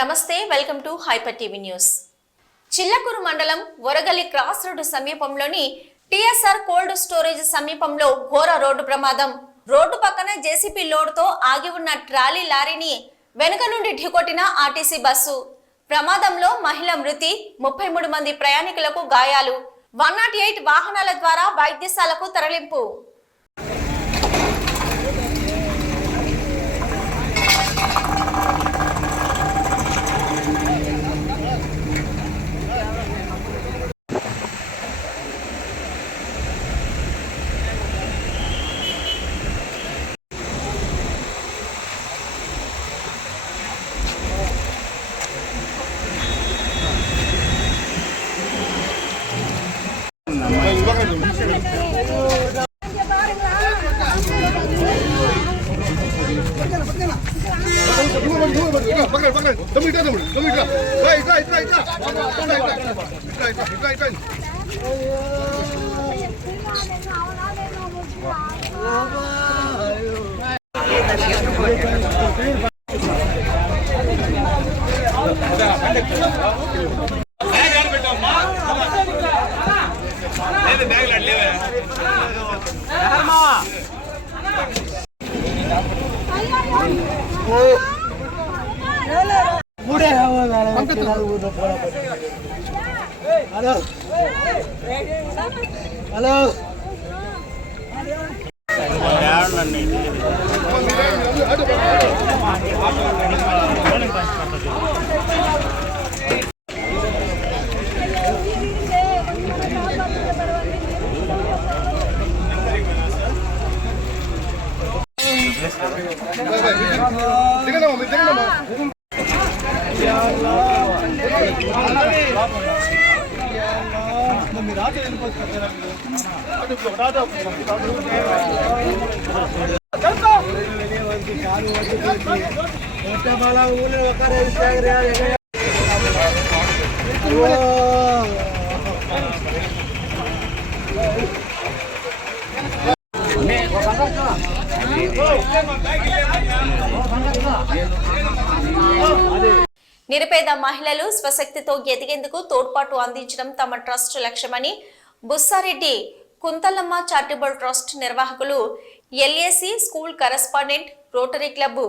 నమస్తే, welcome to Hyper TV news. Chillakuru మండలం Varagali cross road సమీపంలోని టిఎస్ఆర్ కోల్డ్ స్టోరేజ్ సమీపంలో ఘోర రోడ్డు ప్రమాదం. రోడ్డు పక్కన జేసీబీ లోడ్తో ఆగి ఉన్న ట్రాలీ లారీని వెనుక నుండి ఢీకొట్టిన ఆర్టీసీ బస్సు. ప్రమాదంలో మహిళ మృతి, 33 మంది ప్రయాణికులకు గాయాలు. 108 వాహనాల ద్వారా వైద్యశాలకు తరలింపు. హలో నిరుపేద మహిళలు స్వశక్తితో ఎదిగేందుకు తోడ్పాటు అందించడం తమ ట్రస్ట్ లక్ష్యమని బుస్సారెడ్డి కుంతలమ్మ చారిటబుల్ ట్రస్ట్ నిర్వాహకులు, LAC school correspondent, rotary club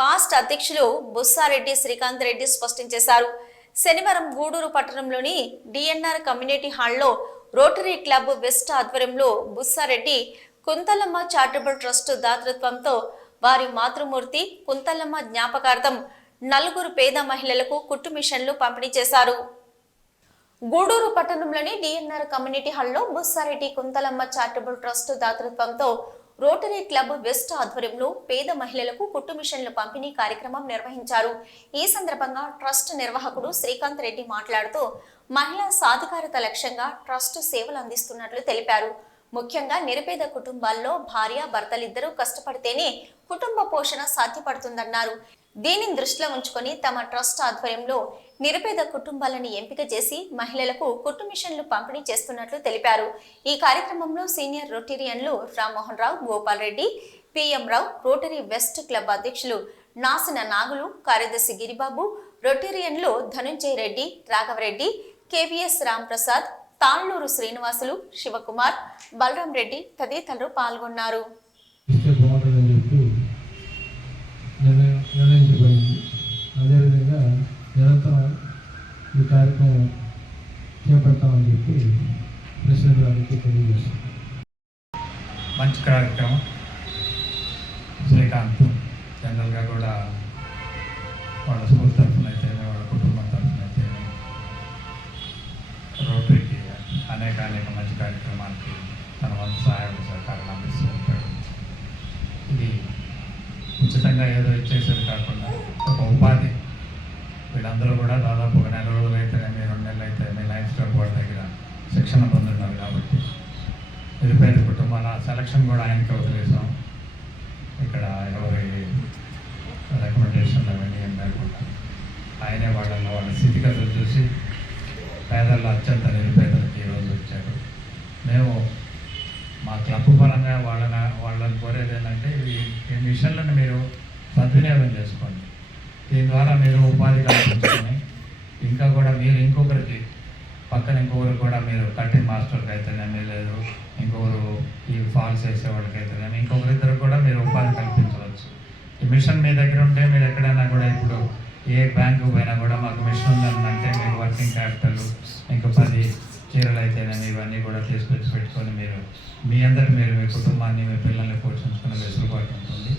past అధ్యక్షులు బుస్సారెడ్డి శ్రీకాంత్ రెడ్డి స్పష్టం చేశారు. శనివారం గూడూరు పట్టణంలోని డిఎన్ఆర్ కమ్యూనిటీ హాల్లో రోటరీ క్లబ్ వెస్ట్ ఆధ్వర్యంలో బుస్సారెడ్డి కుంతలమ్మ చారిటబుల్ ట్రస్ట్ దాతృత్వంతో వారి మాతృమూర్తి కుంతలమ్మ జ్ఞాపకార్థం 4 పేద మహిళలకు కుట్టు మిషన్లు పంపిణీ చేశారు. గూడూరు పట్టణంలోని డిఎన్ఆర్ కమ్యూనిటీ హాల్లో బుస్సారెడ్డి కుంతలమ్మ చారిటబుల్ ట్రస్ట్ దాతృత్వంతో రోటరీ క్లబ్ వెస్ట్ ఆధ్వర్యంలో పేద మహిళలకు కుట్టు మిషన్లు పంపిణీ కార్యక్రమం నిర్వహించారు. ఈ సందర్భంగా ట్రస్ట్ నిర్వాహకుడు శ్రీకాంత్ రెడ్డి మాట్లాడుతూ మహిళా సాధికారత లక్ష్యంగా ట్రస్ట్ సేవలు అందిస్తున్నట్లు తెలిపారు. ముఖ్యంగా నిరుపేద కుటుంబాల్లో భార్య భర్తలిద్దరూ కష్టపడితేనే కుటుంబ పోషణ సాధ్యపడుతుందన్నారు. దీనిని దృష్టిలో ఉంచుకొని తమ ట్రస్ట్ ఆధ్వర్యంలో నిరుపేద కుటుంబాలను ఎంపిక చేసి మహిళలకు కుట్టు మిషన్లు పంపిణీ చేస్తున్నట్లు తెలిపారు. ఈ కార్యక్రమంలో సీనియర్ రొటేరియన్లు రామ్మోహన్ రావు, గోపాల్ రెడ్డి, పిఎం రావు, రోటరీ వెస్ట్ క్లబ్ అధ్యక్షులు నాసిన నాగులు, కార్యదర్శి గిరిబాబు, రొటేరియన్లు ధనుంజయ రెడ్డి, రాఘవరెడ్డి, కేవీఎస్ రాంప్రసాద్, తాళ్ళూరు శ్రీనివాసులు, శివకుమార్, బలరాం రెడ్డి తదితరులు పాల్గొన్నారు. అదేవిధంగా నిరంతరం ఈ కార్యక్రమం చేపడతామని చెప్పి ప్రెసిడెంట్ గారికి తెలియజేస్తాం. మంచి కార్యక్రమం. శ్రీకాంత్ జనరల్గా కూడా వాళ్ళ స్కూల్ తరఫున అయితే వాళ్ళ కుటుంబం తరఫున అయితే రోటరీకి అనేక మంచి కార్యక్రమాలకి తన వంతు సహాయ సహకారాలు అందిస్తూ ఉంటాడు. ఇది ఉచితంగా ఏదో ఇచ్చేసేది కాకుండా ఒక ఉపాధి. వీళ్ళందరూ కూడా దాదాపు ఒక 4 రోజులు అయితేనేమి, 2 నెలలు అయితేనేమి లైఫ్ స్టాక్ బోర్డు దగ్గర శిక్షణ పొందుతున్నారు. కాబట్టి నిరుపేద కుటుంబాల సెలక్షన్ కూడా ఆయనకి వదిలేసాం. ఇక్కడ ఎవరి రికమెండేషన్లు అవన్నీ ఏం లేకుండా ఆయనే వాళ్ళ స్థితిగతులు చూసి పేదల్లో అత్యంత నిరుపేదలకి ఈరోజు వచ్చారు. మేము మా క్లబ్ పరంగా వాళ్ళని కోరేది ఏంటంటే ఈ మిషన్లను మీరు సద్వినియోగం చేసుకోండి. దీని ద్వారా మీరు ఉపాధి కల్పించుకొని ఇంకా కూడా మీరు ఇంకొకరికి పక్కన ఇంకొకరు కూడా మీరు కటింగ్ మాస్టర్కి అయితేనేమి లేదు ఇంకొకరు ఈ ఫాల్స్ వేసే వాళ్ళకి అయితేనేమి ఇంకొకరిద్దరు కూడా మీరు ఉపాధి కల్పించవచ్చు. ఈ మిషన్ మీ దగ్గర ఉంటే మీరు ఎక్కడైనా కూడా ఇప్పుడు ఏ బ్యాంకు పోయినా కూడా మాకు మిషన్ ఉందంటే మీరు వర్కింగ్ క్యాపిటల్ ఇంకా 10 చీరలు అయితేనేమి ఇవన్నీ కూడా తీసుకొచ్చి పెట్టుకొని మీరు మీ అందరికి మీరు మీ కుటుంబాన్ని మీ పిల్లల్ని పోషించుకునే వెసులుబాటు ఉంటుంది.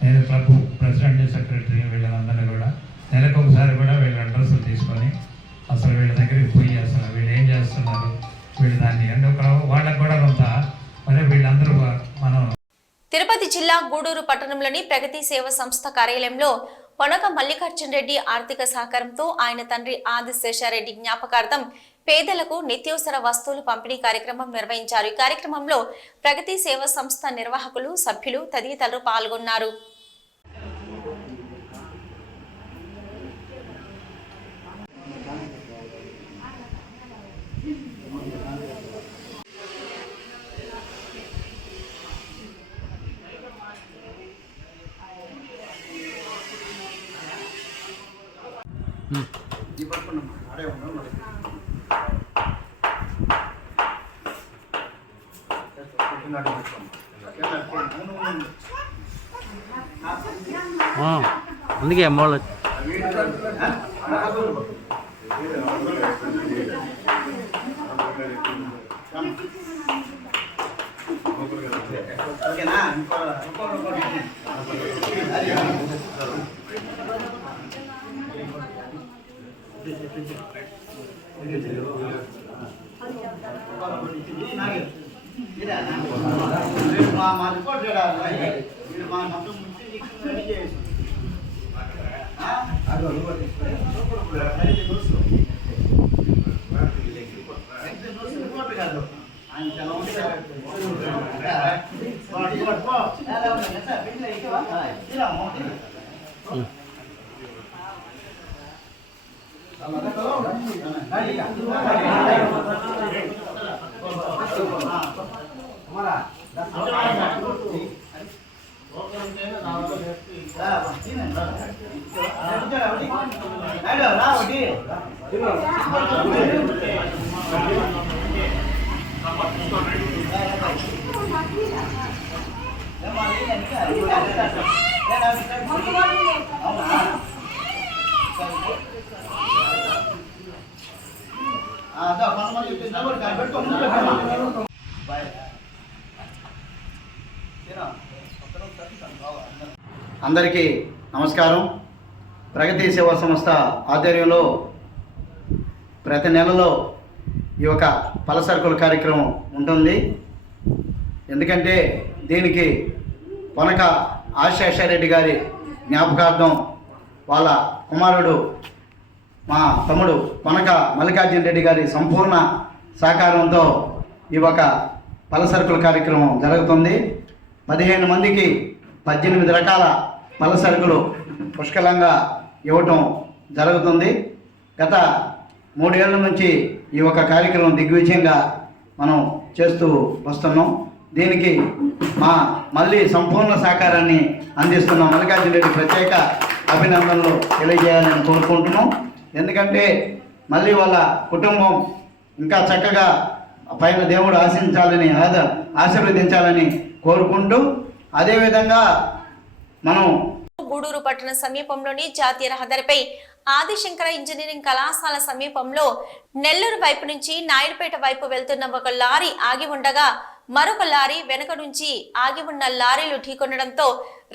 నేను క్లబ్ ప్రెసిడెంట్ సెక్రటరీ వీళ్ళందరినీ కూడా నెలకు ఒకసారి కూడా వీళ్ళ అడ్రస్లు తీసుకొని అసలు వీళ్ళ దగ్గరికి పోయి అసలు వీళ్ళు ఏం చేస్తున్నారు వీళ్ళు దాన్ని అంటే వాళ్ళకు కూడా కొంత మరి వీళ్ళందరూ మనం. తిరుపతి జిల్లా గూడూరు పట్టణంలోని ప్రగతి సేవ సంస్థ కార్యాలయంలో పొనక మల్లికార్జున రెడ్డి ఆర్థిక సహకారంతో ఆయన తండ్రి ఆదిశేషారెడ్డి జ్ఞాపకార్థం పేదలకు నిత్యావసర వస్తువులు పంపిణీ కార్యక్రమం నిర్వహించారు. ఈ కార్యక్రమంలో ప్రగతి సేవ సంస్థ నిర్వాహకులు, సభ్యులు తదితరులు పాల్గొన్నారు. అందుకే అమ్మవాళ్ళు అందరికీ నమస్కారం. ప్రగతి సేవా సంస్థ ఆధ్వర్యంలో ప్రతి నెలలో ఈ యొక్క పలసరుకుల కార్యక్రమం ఉంటుంది. ఎందుకంటే దీనికి పొనక ఆదిశేషారెడ్డి గారి జ్ఞాపకార్థం వాళ్ళ కుమారుడు మా తమ్ముడు పొనక మల్లికార్జున రెడ్డి గారి సంపూర్ణ సహకారంతో ఈ ఒక పలసరుకుల కార్యక్రమం జరుగుతుంది. 15 మందికి 18 రకాల పలసరుకులు పుష్కలంగా ఇవ్వటం జరుగుతుంది. గత 3 ఏళ్ల నుంచి ఈ ఒక కార్యక్రమం దిగ్విజయంగా మనం చేస్తూ వస్తున్నాం. దీనికి మళ్ళీ సంపూర్ణ సహకారాన్ని అందిస్తున్న మల్లికార్జున రెడ్డి ప్రత్యేక అభినందనలు తెలియజేయాలని కోరుకుంటున్నాం. ఎందుకంటే మళ్ళీ వాళ్ళ కుటుంబం ఇంకా చక్కగా పైన దేవుడు ఆశీర్వదించాలని కోరుకుంటూ అదేవిధంగా మనం గూడూరు పట్టణ సమీపంలోని జాతీయ రహదారిపై ఆదిశంకర ఇంజనీరింగ్ కళాశాల సమీపంలో నెల్లూరు వైపు నుంచి నాయుడుపేట వైపు వెళ్తున్న ఒక లారీ ఆగి ఉండగా మరొక లారీ వెనుక నుంచి ఆగి ఉన్న లారీలు ఢీకొనడంతో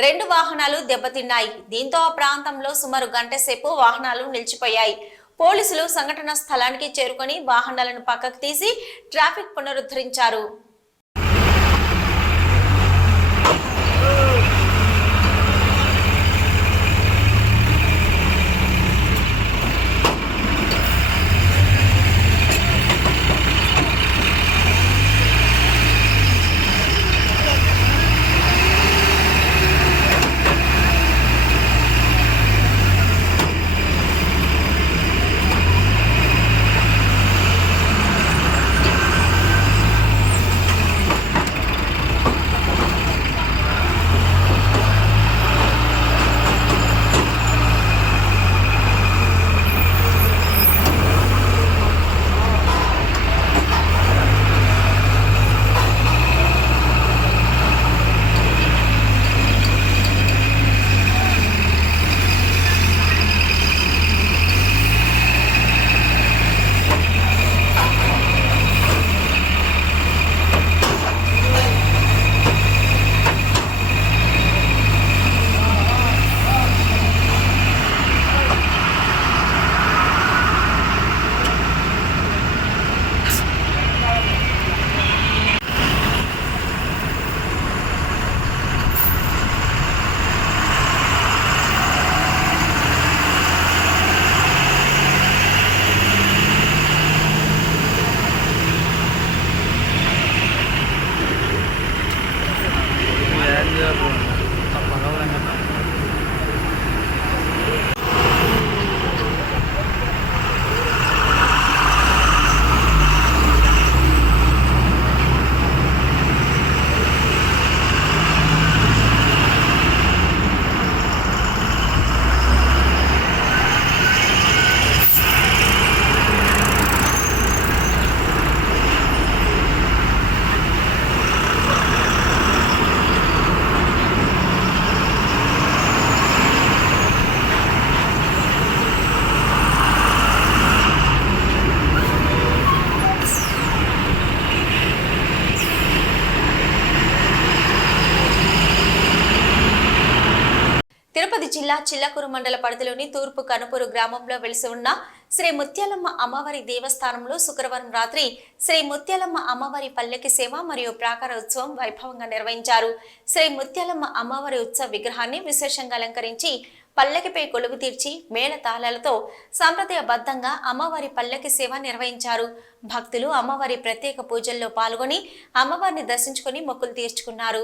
2 వాహనాలు దెబ్బతిన్నాయి. దీంతో ఆ ప్రాంతంలో సుమారు గంట సేపు వాహనాలు నిలిచిపోయాయి. పోలీసులు సంఘటన స్థలానికి చేరుకొని వాహనాలను పక్కకు తీసి ట్రాఫిక్ పునరుద్ధరించారు. తిరుపతి జిల్లా చిల్లకూరు మండల పరిధిలోని తూర్పు కనుపూరు గ్రామంలో వెలిసి ఉన్న శ్రీ ముత్యాలమ్మ అమ్మవారి దేవస్థానంలో శుక్రవారం రాత్రి శ్రీ ముత్యాలమ్మ అమ్మవారి పల్లకి సేవ మరియు ప్రాకార ఉత్సవం వైభవంగా నిర్వహించారు. శ్రీ ముత్యాలమ్మ అమ్మవారి ఉత్సవ విగ్రహాన్ని విశేషంగా అలంకరించి పల్లకిపై కొలువు తీర్చి మేళ తాళాలతో సాంప్రదాయబద్ధంగా అమ్మవారి పల్లకి సేవ నిర్వహించారు. భక్తులు అమ్మవారి ప్రత్యేక పూజల్లో పాల్గొని అమ్మవారిని దర్శించుకుని మొక్కులు తీర్చుకున్నారు.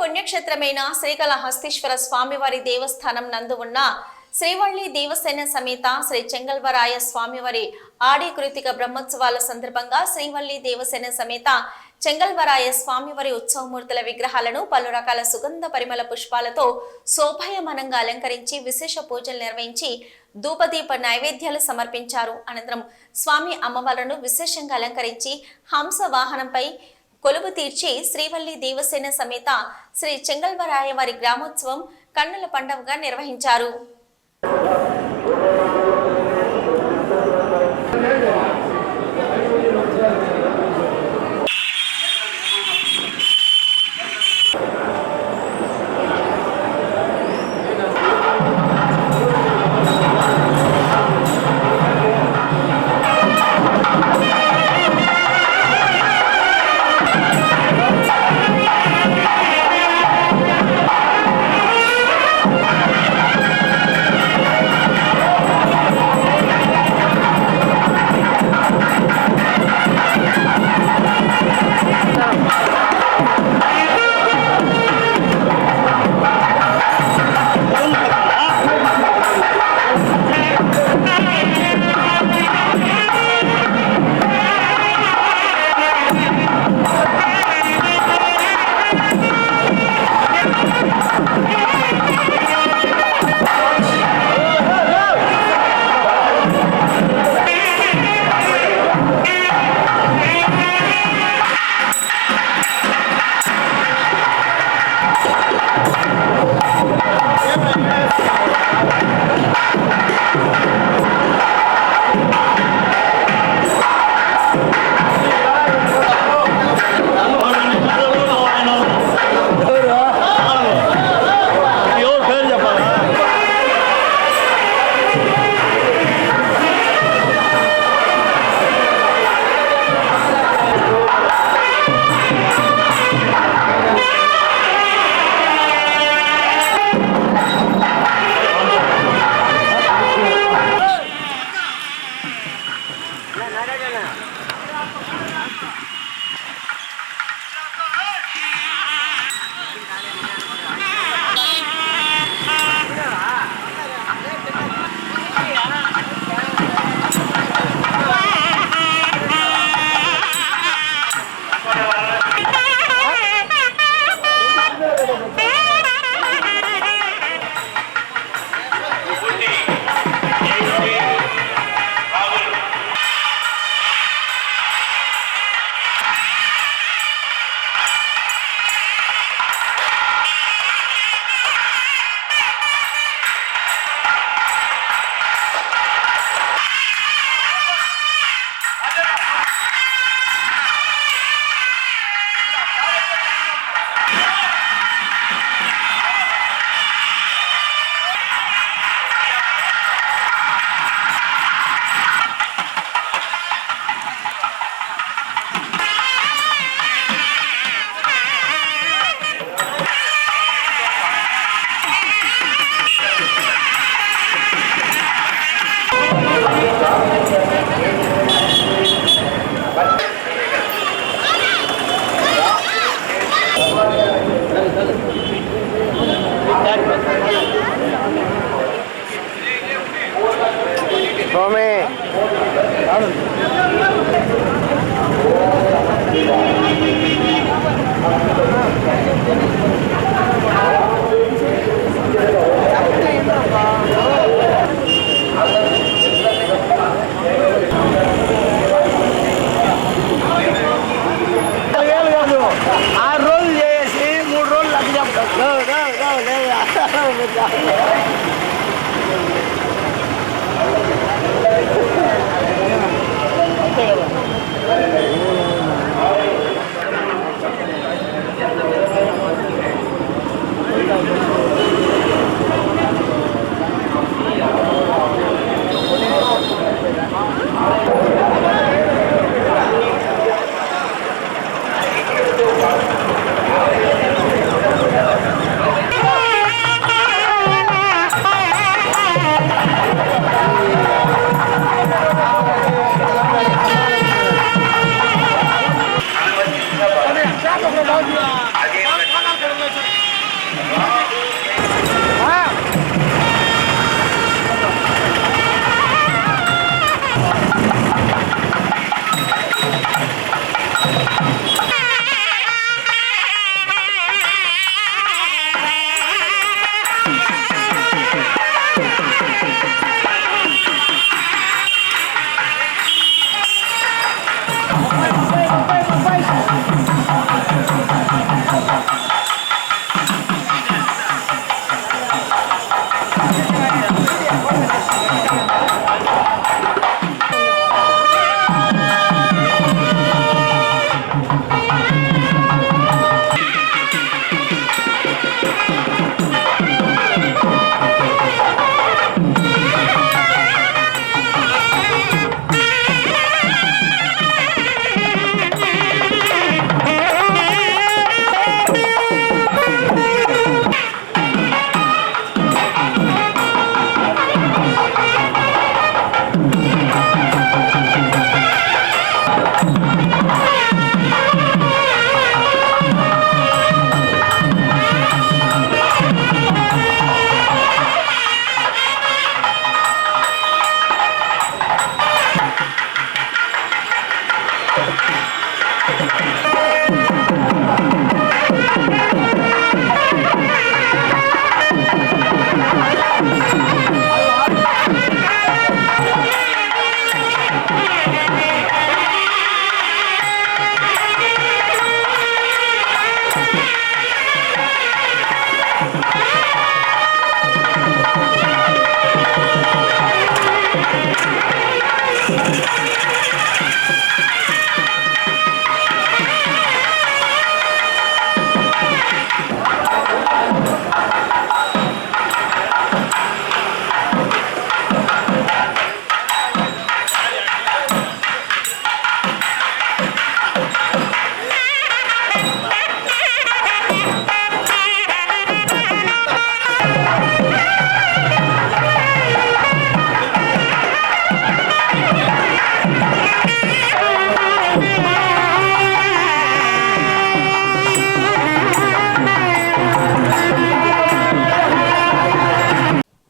పుణ్యక్షేత్రమైన శ్రీకాళహస్తీశ్వర స్వామివారి దేవస్థానం నందు ఉన్న శ్రీవల్లి దేవసేన సమేత శ్రీ చెంగల్వరాయ స్వామివారి ఆడి కృతిక బ్రహ్మోత్సవాల సందర్భంగా శ్రీవల్లి దేవసేన సమేత చెంగల్వరాయ స్వామివారి ఉత్సవమూర్తుల విగ్రహాలను పలు రకాల సుగంధ పరిమళ పుష్పాలతో శోభాయమానంగా అలంకరించి విశేష పూజలు నిర్వహించి ధూపదీప నైవేద్యాలు సమర్పించారు. అనంతరం స్వామి అమ్మవార్లను విశేషంగా అలంకరించి హంస వాహనంపై కొలువు తీర్చి శ్రీవల్లి దేవసేన సమేత శ్రీ చెంగల్వరాయ వారి గ్రామోత్సవం కన్నుల పండుగగా నిర్వహించారు.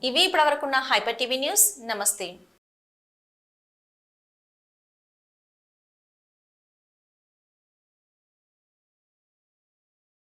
ఇవి ఇప్పటివరకున్న హైపర్ టీవీ న్యూస్. నమస్తే.